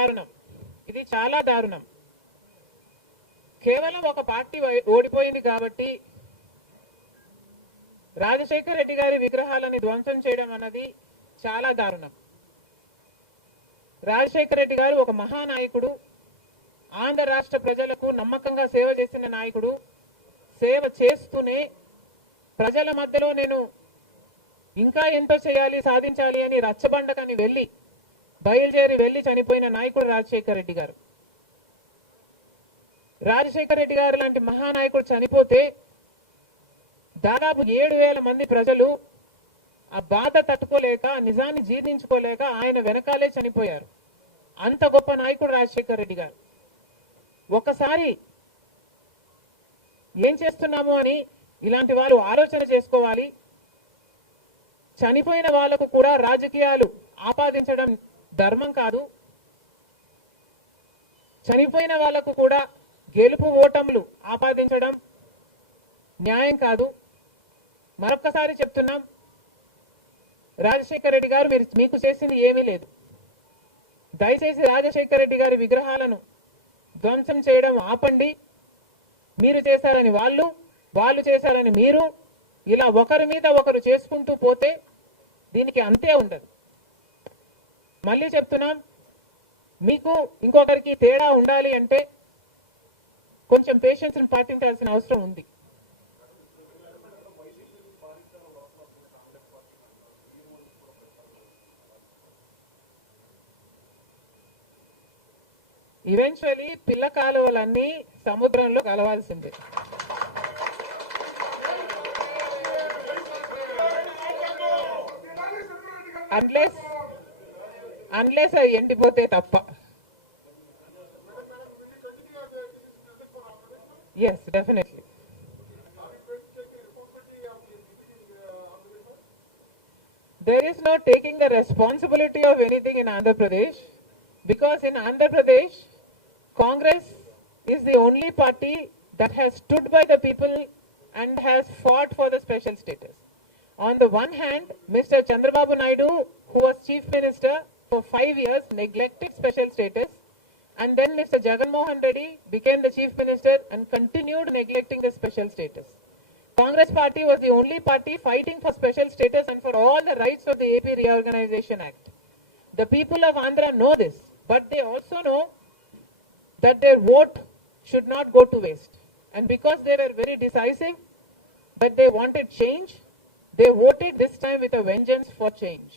దారుణం, ఇది చాలా దారుణం. కేవలం ఒక పార్టీ ఓడిపోయింది కాబట్టి రాజశేఖర్ రెడ్డి గారి విగ్రహాలని ధ్వంసం చేయడం అన్నది చాలా దారుణం. రాజశేఖర్ రెడ్డి గారు ఒక మహానాయకుడు, ఆంధ్ర రాష్ట్ర ప్రజలకు నమ్మకంగా సేవ చేసిన నాయకుడు. సేవ చేస్తూనే ప్రజల మధ్యలో నేను ఇంకా ఎంతో చేయాలి, సాధించాలి అని రచ్చబండకని బయలుదేరి వెళ్ళి చనిపోయిన నాయకుడు రాజశేఖర్ రెడ్డి గారు. రాజశేఖర్ రెడ్డి గారు లాంటి మహానాయకుడు చనిపోతే దాదాపు 7,000 మంది ప్రజలు ఆ బాధ తట్టుకోలేక, నిజాన్ని జీర్ణించుకోలేక ఆయన వెనకాలే చనిపోయారు. అంత గొప్ప నాయకుడు రాజశేఖర్ రెడ్డి గారు. ఒకసారి ఏం చేస్తున్నాము అని ఇలాంటి వాళ్ళు ఆలోచన చేసుకోవాలి. చనిపోయిన వాళ్లకు కూడా రాజకీయాలు ఆపాదించడం ధర్మం కాదు. చనిపోయిన వాళ్లకు కూడా గెలుపు ఓటములు ఆపాదించడం న్యాయం కాదు. మరొక్కసారి చెప్తున్నాం, రాజశేఖర్ రెడ్డి గారు మీకు చేసింది ఏమీ లేదు. దయచేసి రాజశేఖర్ రెడ్డి గారి విగ్రహాలను ధ్వంసం చేయడం ఆపండి. మీరు చేశారని వాళ్ళు చేశారని మీరు, ఇలా ఒకరి మీద ఒకరు చేసుకుంటూ పోతే దీనికి అంతే ఉండదు. మళ్ళీ చెప్తున్నాం, మీకు ఇంకొకరికి తేడా ఉండాలి అంటే కొంచెం పేషెన్స్ పాటించాల్సిన అవసరం ఉంది. ఈవెన్చువలీ పిల్ల కాలువలన్నీ సముద్రంలో కలవాల్సిందే. అన్లెస్ అది ఎండిపోతే తప్ప. Yes, definitely. There is no taking the responsibility of anything in Andhra Pradesh, because in Andhra Pradesh, Congress is the only party that has stood by the people and has fought for the special status. On the one hand, Mr. Chandrababu Naidu, who was Chief Minister for 5 years, neglected special status, and then Mr. Jagan Mohan Reddy became the Chief Minister and continued neglecting the special status. Congress party was the only party fighting for special status and for all the rights of the AP Reorganization Act. The people of Andhra know this, but they also know that their vote should not go to waste. And because they were very decisive, that they wanted change, they voted this time with a vengeance for change.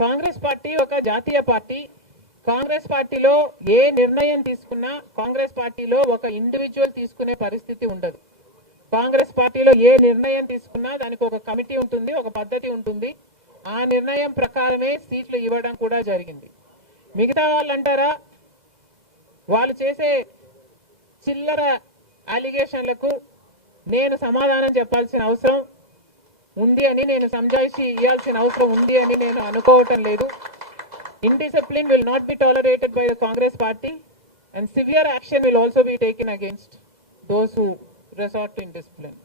Congress party ఒక జాతీయ party. Congress పార్టీలో ఏ నిర్ణయం తీసుకున్నా కాంగ్రెస్ పార్టీలో ఒక individual తీసుకునే పరిస్థితి ఉండదు. కాంగ్రెస్ పార్టీలో ఏ నిర్ణయం తీసుకున్నా దానికి ఒక కమిటీ ఉంటుంది, ఒక పద్ధతి ఉంటుంది. ఆ నిర్ణయం ప్రకారమే సీట్లు ఇవ్వడం కూడా జరిగింది. మిగతా వాళ్ళు అంటారా, వాళ్ళు చేసే చిల్లర అలిగేషన్లకు నేను సమాధానం చెప్పాల్సిన అవసరం ఉంది అని, నేను సంజాయిషి ఇవ్వాల్సిన అవసరం ఉంది అని నేను అనుకోవటం లేదు. Indiscipline will not be tolerated by the Congress party, and severe action will also be taken against those who resort to indiscipline.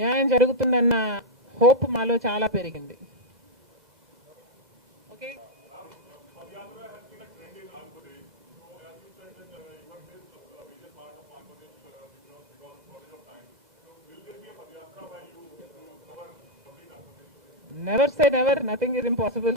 న్యాయం జరుగుతుందన్న హోప్ మాలో చాలా పెరిగింది. Never say never, nothing is impossible.